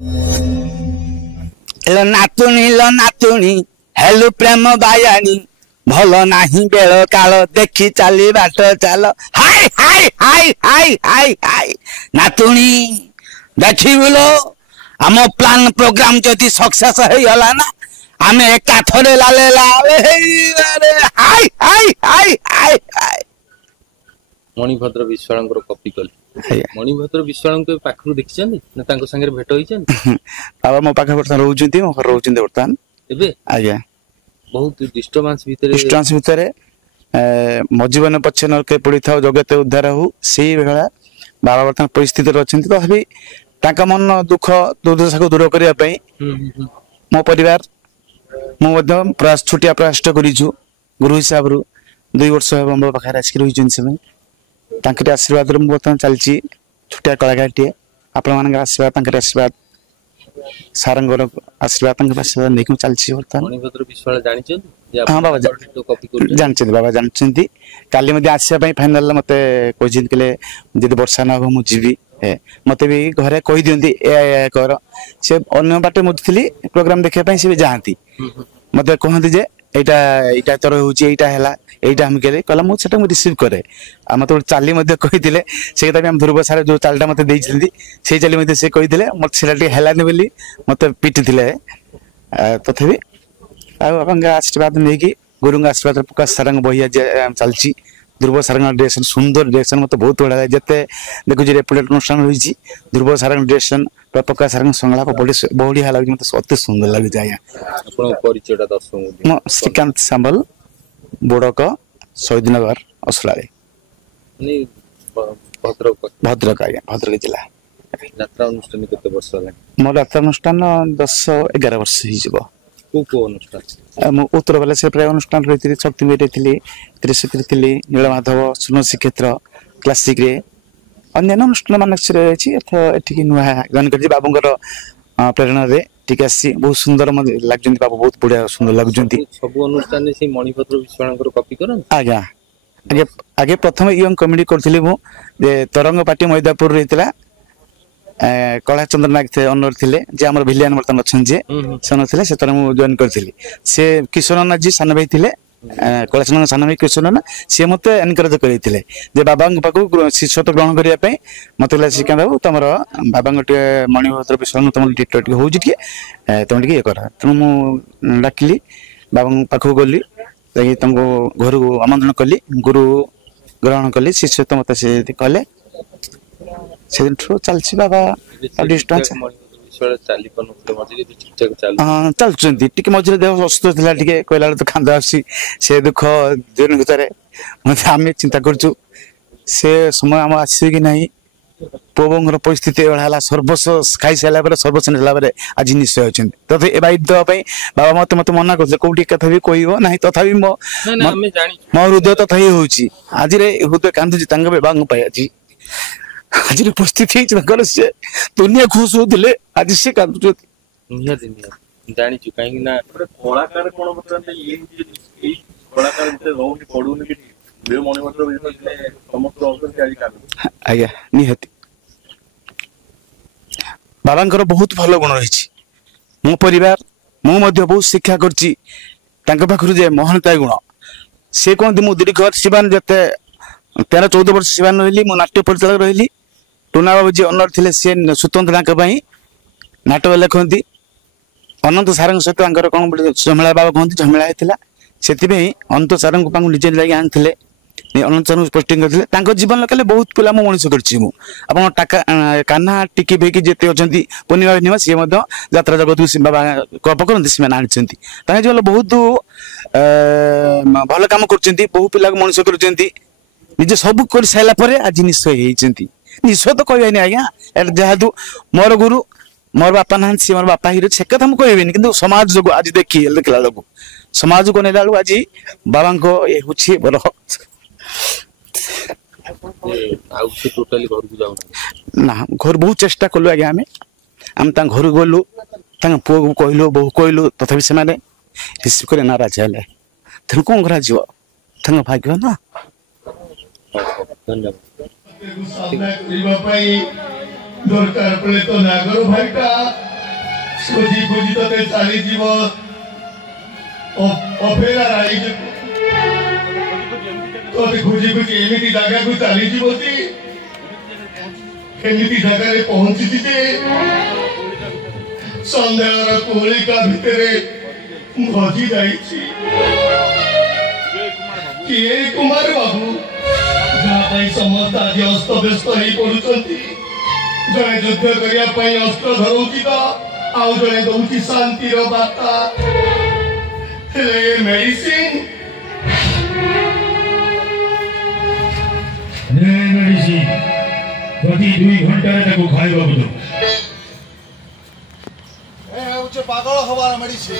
लो नातुणी hello प्रेम बायानी भल नाही bell काल देखी चली बाट चाल हाय हाय हाय हाय हाय हाय नातुणी देखिबुलो आम प्लान प्रोग्राम जदि सक्सेस हो गला ना आमे एकाथरे लाले लाले हाय हाय हाय हाय हाय मणिभद्र विश्वाळंकर कॉपी कल मणिभद्र विश्वाळंकर पाखरु देखिछन ना तांको संगे भेट होइछन बाबा मो पाखर वर्तमान रहउचंती मो रहउचंती वर्तमान एबे आज्ञा बहुत डिस्टर्बेंस भितरे मजीवन पक्ष नरके पड़ी था जगत उद्धार हो से बेला बाबा वर्तमान परिस्थिति अच्छी तो भाई ताका मन दुख दुर्दशा को दूर करने मो परिवार मो प्रयास छुटिया प्रयास करूँ गुरु हिसाब रू 2 वर्ष मो पाखे आसिक रही से आशीर्वाद बर्तमान चलती छुटिया कलाकार आपण मान आशीर्वाद आशीर्वाद सारंगर आशीर्वाद आशीर्वाद नहीं चलती बर्तमान हाँ बाबा जानते बाबा जानते काली आसवाई फाइनाल मत कहते जब वर्षा न हम मुझी मत भी घरे कही दिखती कर से अन्य बाटे मुझी प्रोग्राम देखा सी जाती मत कहते जे एटा तोर होटा हम कहला मुझे रिसीव करे मत चाली कही से ध्रुव सार जो चालटा मत से चाली से कही मत सेलानी बोली मत पिटी तथापि आशीर्वाद नहीं गुरु आशीर्वाद प्रकाश सारंग बही चलती ध्रुव सारंग डायरेक्शन सुंदर डायरेक्शन मत बहुत बढ़िया जिते देखुची रेपुटेड अनुष्ठान रही ध्रुव सारंग डायरेक्शन प्रकाश सारंग संलाप बढ़िया लगे मत अति सुंदर लगे आज्ञा श्रीकांत सांबल बोड़क शहीदनगर असला भद्रक आज्ञा भद्रक जिला मोर यात्रा अनुष्ठान 10-11 वर्ष उत्तर बालेश्वर प्राय अनुष्ठान रही शक्ति रही त्रिशक्ति थी नीलमाधव सुन श्रीक्षेत्र क्लासिक अन्य अनुष्ठान मान रही नुआ जॉइन कर बाबूर प्रेरणा टिके आसी बहुत सुंदर लगे बाबू बहुत बढ़िया सुंदर लगुच आज्ञा आगे आगे प्रथम यंग कमेडी करी मुझे तरंग पार्टी मैदापुर रही कला चंद्र नायक थे अनर थे जे आम भिलियन बर्तमान अच्छा से से तरह मुझे जॉइन करी से किशोर ना जी सान भाई थे कला चंद्र सान भाई किशोर ना सी मत एनकरेज करते बाबा पाक शिष्यत्व ग्रहण करने मत श्रीकांत बाबू तुम बाबा मणिभद्र विश्वास तुम टे हो तुम ये कर तेणु मुझे डाकिली बाबा पाखक गली तुमको घर को आमंत्रण कली गुरु ग्रहण कली शिष्यत्व मत से कहले से चलती बाबा डिस्टेंस चलुँच टी मझे देह असुस्थ थी कहला तो खांद आसी से दुख दिन भितर मत आम चिंता करुँ से समय आम आसे कि ना पुओर परिस्थिति है सर्वस्व खाई सारा सर्वस्व नेला आज निश्चय अच्छे तथा ए बाइट देवाई बाबा मत मत मना करते कौटी कथा भी कह ना तथा मो हृदय तथा ही हूँ आज हृदय कांदुची बाबा आज आज परिस्थिति से दुनिया खुश होते आज से कांदुच आज्ञा निहाती बाबा बहुत भल गुण रही मो परिवार मुझे बहुत शिक्षा कर महानता गुण से कहते मुझे दीर्घ शिवान जिते 13-14 वर्ष शिवान रही मो नाट्य परिचालक रही टूना बाबू जी अनर थे सी स्वतंत्र नाटक लिखती अनंत सार सहित कौन झमेला बाबा कहते झमेला होता से अनंत सार निजे लगे आनी अनंत सार पोस्टिंग करते जीवन लगे बहुत पिला मनीष कर कान्हा टिकी फेकी जिते अच्छा पूर्णिमा पूर्णिमा सी यात्रा जगत को बाबा कप करते से आनी जीवन बहुत भल कम कर बहु पिला मनीष कर निजे सब कर सारापर आज निश्चय होती निश्चय तो कहनी आज्ञा जेहेतु मोर गुरु मोर बापा ना सी मोर बापा हिरो से कथा मुझे कहबी कि समाज जो आज देखला बेलू समाज को नेला बेलू आज बाबा को ये हूँ बड़ ना घर बहुत चेष्टा कलु आज्ञा आम घर गलु पुओ को कहलु बहु कहलु तथापि से रिसीव कर नाराज है तेणु कौन कर भाग्य ना दरकार पड़े तो नागर भाईटा खोजी खोजी ते चली जीव अफेरा राइज तो खोजी खोजी एमती जगह को चली जीवती एमती जगह पहुंची सन्देहर कोहलिका भितर भजी जाइछि किए कुमार बाबू जहाँ समस्त आज अस्त व्यस्त हो पड़ुंट जड़े युद्ध करने अस्त्र धरौची तो आउ जड़े दौची शांतिर बार्ता मेडिसिन मेडिसिन प्रति 2 घंटा खाइबा दो पागल हबार मेडिसिन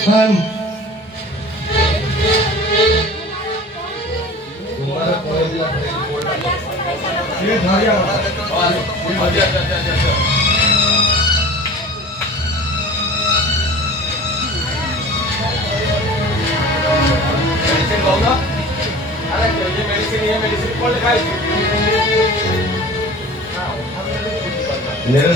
मेरे